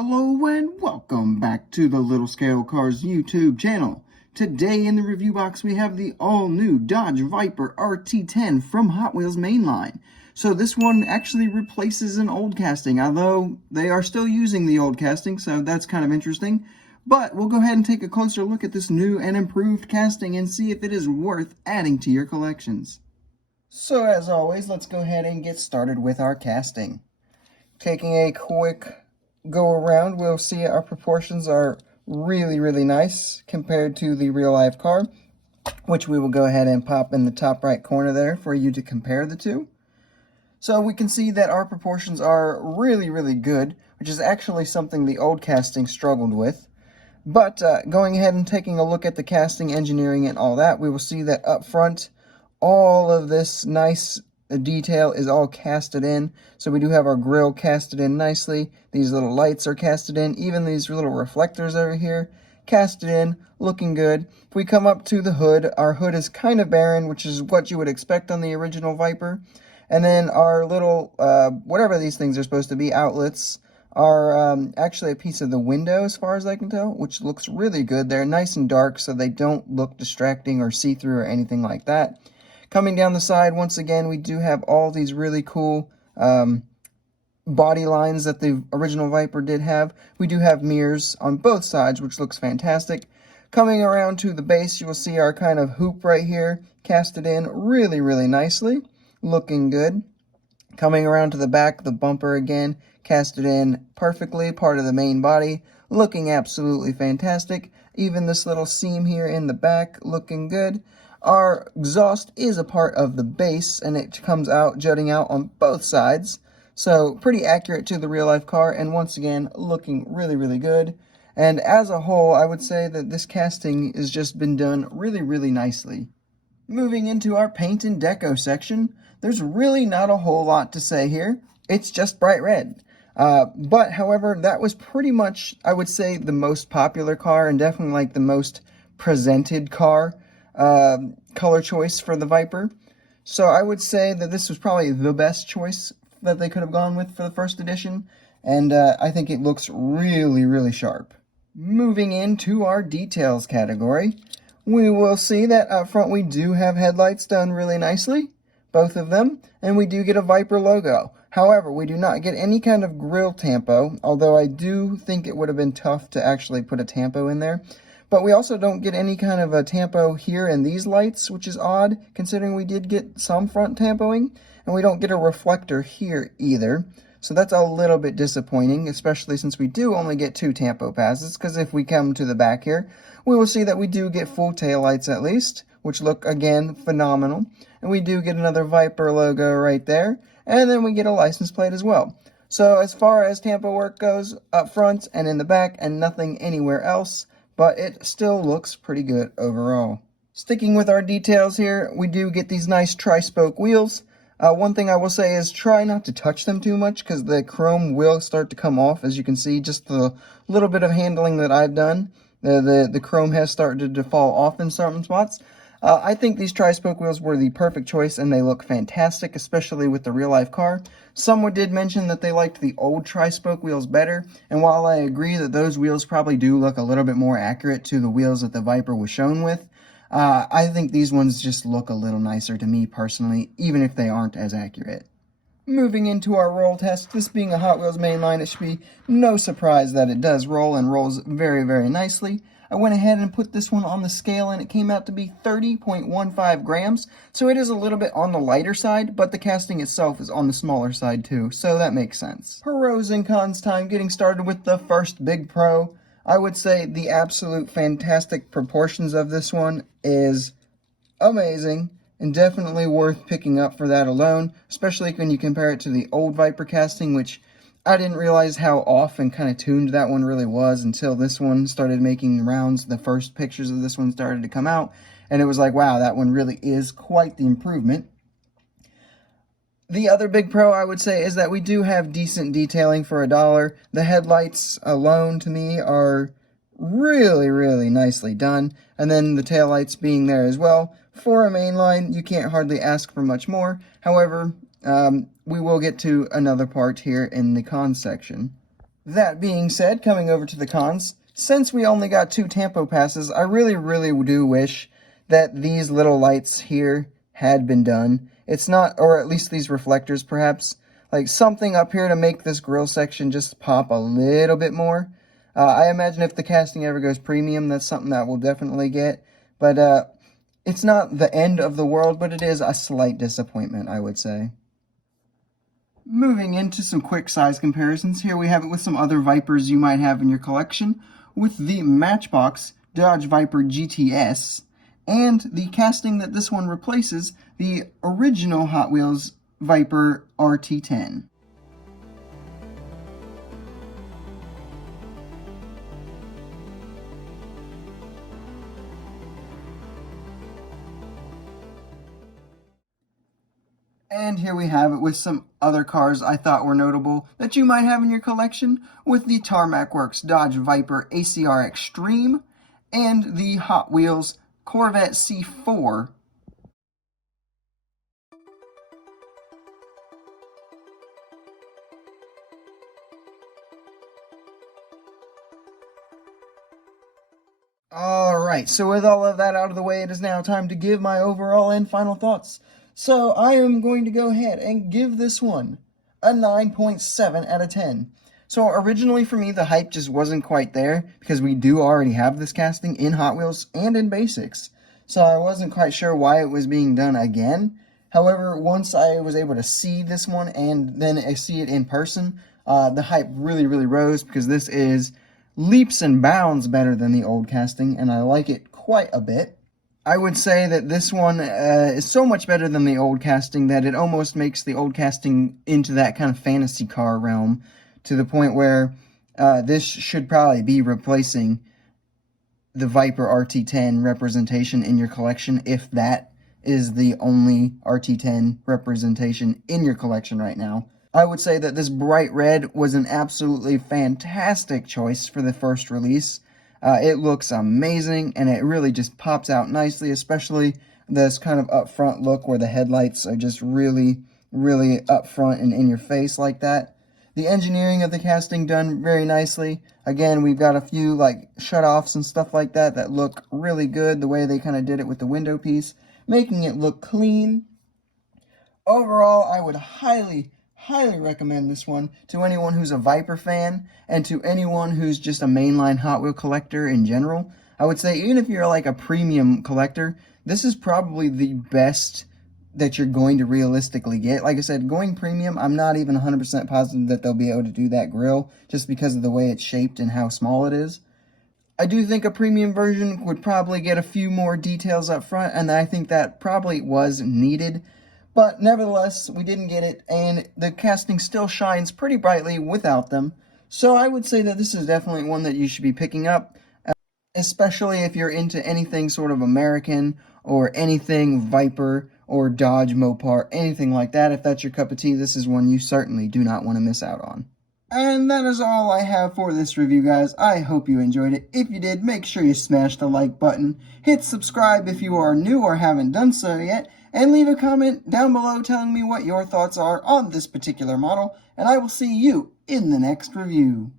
Hello and welcome back to the Little Scale Cars YouTube channel. Today in the review box we have the all-new Dodge Viper RT10 from Hot Wheels mainline. So this one actually replaces an old casting, although they are still using the old casting, so that's kind of interesting. But we'll go ahead and take a closer look at this new and improved casting and see if it is worth adding to your collections. So as always, let's go ahead and get started with our casting. Taking a quick go around, we'll see our proportions are really nice compared to the real life car, which we will go ahead and pop in the top right corner there for you to compare the two. So we can see that our proportions are really good, which is actually something the old casting struggled with. But going ahead and taking a look at the casting, engineering, and all that, we will see that up front, all of this nice detail is all casted in. So we do have our grille casted in nicely. These little lights are casted in. Even these little reflectors over here, casted in, looking good. If we come up to the hood, our hood is kind of barren, which is what you would expect on the original Viper. And then our little, whatever these things are supposed to be, outlets, are actually a piece of the window as far as I can tell, which looks really good. They're nice and dark, so they don't look distracting or see-through or anything like that. Coming down the side, once again, we do have all these really cool body lines that the original Viper did have. We do have mirrors on both sides, which looks fantastic. Coming around to the base, you will see our kind of hoop right here, casted in really nicely, looking good. Coming around to the back, the bumper again, casted in perfectly, part of the main body, looking absolutely fantastic. Even this little seam here in the back, looking good. Our exhaust is a part of the base, and it comes out, jutting out on both sides. So pretty accurate to the real life car, and once again, looking really good. And as a whole, I would say that this casting has just been done really nicely. Moving into our paint and deco section, there's really not a whole lot to say here. It's just bright red. But however, that was pretty much, I would say, the most popular car, and definitely like the most presented car color choice for the Viper. So I would say that this was probably the best choice that they could have gone with for the first edition, and I think it looks really sharp. Moving into our details category, we will see that up front we do have headlights done really nicely, both of them, and we do get a Viper logo. However, we do not get any kind of grille tampo, although I do think it would have been tough to actually put a tampo in there. But we also don't get any kind of a tampo here in these lights, which is odd, considering we did get some front tampoing, and we don't get a reflector here either. So that's a little bit disappointing, especially since we do only get 2 tampo passes, because if we come to the back here, we will see that we do get full taillights at least, which look, again, phenomenal. And we do get another Viper logo right there, and then we get a license plate as well. So as far as tampo work goes, up front and in the back, and nothing anywhere else, but it still looks pretty good overall. Sticking with our details here, we do get these nice tri-spoke wheels. One thing I will say is try not to touch them too much, because the chrome will start to come off. As you can see, just the little bit of handling that I've done, the chrome has started to fall off in certain spots. I think these tri-spoke wheels were the perfect choice, and they look fantastic, especially with the real-life car. Someone did mention that they liked the old tri-spoke wheels better, and while I agree that those wheels probably do look a little bit more accurate to the wheels that the Viper was shown with, I think these ones just look a little nicer to me personally, even if they aren't as accurate. Moving into our roll test, this being a Hot Wheels mainline, it should be no surprise that it does roll, and rolls very nicely. I went ahead and put this one on the scale, and it came out to be 30.15 grams, so it is a little bit on the lighter side, but the casting itself is on the smaller side too, so that makes sense. Pros and cons time, getting started with the first big pro. I would say the absolute fantastic proportions of this one is amazing, and definitely worth picking up for that alone, especially when you compare it to the old Viper casting, which I didn't realize how off and kind of tuned that one really was until this one started making rounds. The first pictures of this one started to come out, and it was like, wow, that one really is quite the improvement. The other big pro I would say is that we do have decent detailing for $1. The headlights alone to me are really nicely done, and then the taillights being there as well. For a mainline, you can't hardly ask for much more. However, we will get to another part here in the cons section. That being said, coming over to the cons, since we only got 2 Tampo passes, I really do wish that these little lights here had been done. It's not, or at least these reflectors perhaps, like something up here to make this grill section just pop a little bit more. I imagine if the casting ever goes premium, that's something that we'll definitely get. But it's not the end of the world, but it is a slight disappointment, I would say. Moving into some quick size comparisons, here we have it with some other Vipers you might have in your collection, with the Matchbox Dodge Viper GTS, and the casting that this one replaces, the original Hot Wheels Viper RT10. And here we have it with some other cars I thought were notable that you might have in your collection, with the Tarmac Works Dodge Viper ACR Extreme and the Hot Wheels Corvette C4. Alright, so with all of that out of the way, it is now time to give my overall and final thoughts. So I am going to go ahead and give this one a 9.7 out of 10. So originally for me, the hype just wasn't quite there because we do already have this casting in Hot Wheels and in Basics. So I wasn't quite sure why it was being done again. However, once I was able to see this one and then see it in person, the hype really rose because this is leaps and bounds better than the old casting, and I like it quite a bit. I would say that this one is so much better than the old casting that it almost makes the old casting into that kind of fantasy car realm, to the point where this should probably be replacing the Viper RT10 representation in your collection, if that is the only RT10 representation in your collection right now. I would say that this bright red was an absolutely fantastic choice for the first release. It looks amazing, and it really just pops out nicely, especially this kind of up front look where the headlights are just really up front and in your face like that. The engineering of the casting done very nicely. Again, we've got a few like shutoffs and stuff like that that look really good, the way they kind of did it with the window piece, making it look clean. Overall, I would highly recommend this one to anyone who's a Viper fan and to anyone who's just a mainline Hot Wheel collector in general. I would say even if you're like a premium collector, this is probably the best that you're going to realistically get. Like I said, going premium, I'm not even 100% positive that they'll be able to do that grill just because of the way it's shaped and how small it is. I do think a premium version would probably get a few more details up front, and I think that probably was needed. But nevertheless, we didn't get it, and the casting still shines pretty brightly without them. So I would say that this is definitely one that you should be picking up, especially if you're into anything sort of American or anything Viper or Dodge Mopar, anything like that. If that's your cup of tea, this is one you certainly do not want to miss out on. And that is all I have for this review, guys. I hope you enjoyed it. If you did, make sure you smash the like button, hit subscribe if you are new or haven't done so yet, and leave a comment down below telling me what your thoughts are on this particular model, and I will see you in the next review.